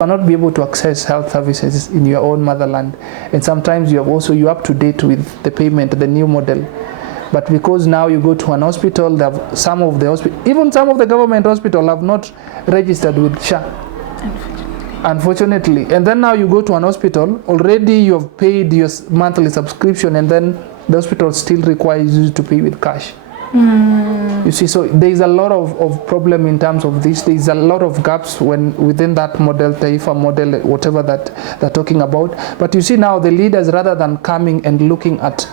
cannot be able to access health services in your own motherland, and sometimes you're up to date with the payment, the new model. But because now you go to an hospital, some of the government hospitals have not registered with SHA. Unfortunately. And then now you go to an hospital, already you have paid your monthly subscription, and then the hospital still requires you to pay with cash. You see, so there is a lot of problem in terms of this. There is a lot of gaps within that model, Taifa model, whatever that they're talking about. But you see now the leaders, rather than coming and looking at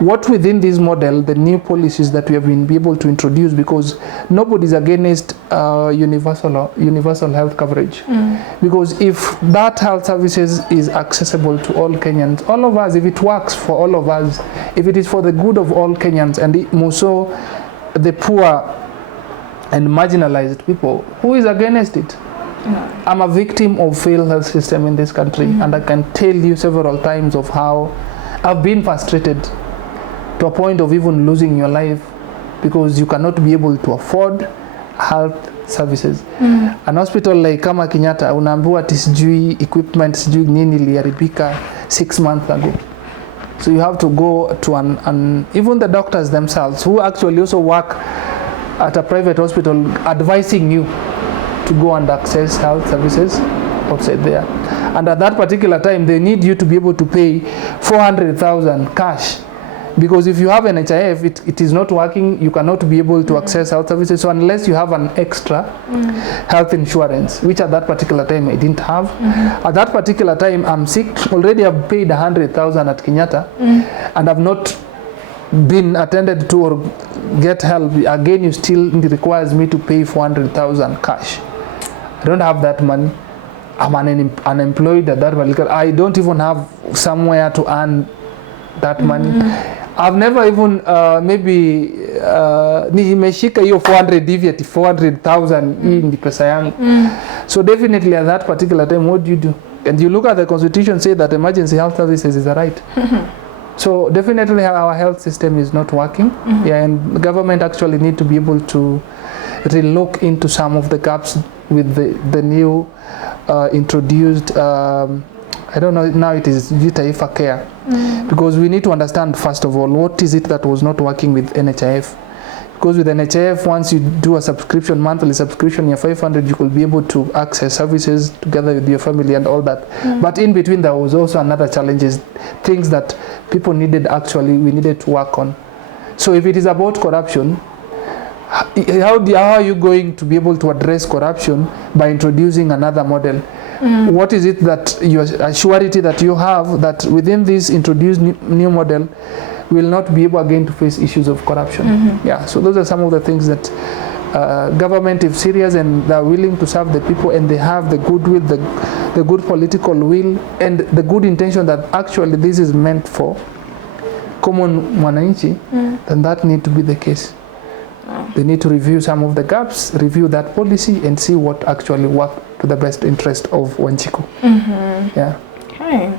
what within this model, the new policies that we have been able to introduce, because nobody's against universal health coverage. Because if that health services is accessible to all Kenyans, all of us, if it works for all of us, if it is for the good of all Kenyans, and more so the poor and marginalized people, who is against it? I'm a victim of failed health system in this country, and I can tell you several times of how I've been frustrated to a point of even losing your life because you cannot be able to afford health services. An hospital like kama Kenyatta, unaambiwa ati sijui equipment sijui nini iliharibika 6 months ago. So you have to go to even the doctors themselves, who actually also work at a private hospital, advising you to go and access health services outside there. And at that particular time, they need you to be able to pay 400,000 cash. Because if you have an NHIF, it is not working, you cannot be able to access health services. So unless you have an extra health insurance, which at that particular time I didn't have. At that particular time, I'm sick, already I've paid 100,000 at Kenyatta, and I've not been attended to or get help. Again, it still requires me to pay 400,000 cash. I don't have that money. I'm unemployed at that particular. I don't even have somewhere to earn that money. I've never even nimeshika hiyo 400,000 hii ni pesa yangu. So definitely at that particular time, what do you do? And you look at the constitution, say that emergency health services is a right. So definitely our health system is not working. And the government actually need to be able to relook into some of the gaps with the new introduced I don't know, now it is Taifa Care. Because we need to understand, first of all, what is it that was not working with NHIF. Because with NHIF, once you do a subscription, monthly subscription, you're 500, you could be able to access services together with your family and all that. But in between, there was also another challenges, things that people needed, we needed to work on. So if it is about corruption, how are you going to be able to address corruption by introducing another model? What is it that your surety that you have that within this introduced new model will not be able again to face issues of corruption? Yeah, so those are some of the things that government, if serious and they're willing to serve the people, and they have the goodwill, the good political will, and the good intention that actually this is meant for common mwananchi, then that need to be the case. They need to review some of the gaps, review that policy, and see what actually works to the best interest of Wanjiku. Yeah. Okay.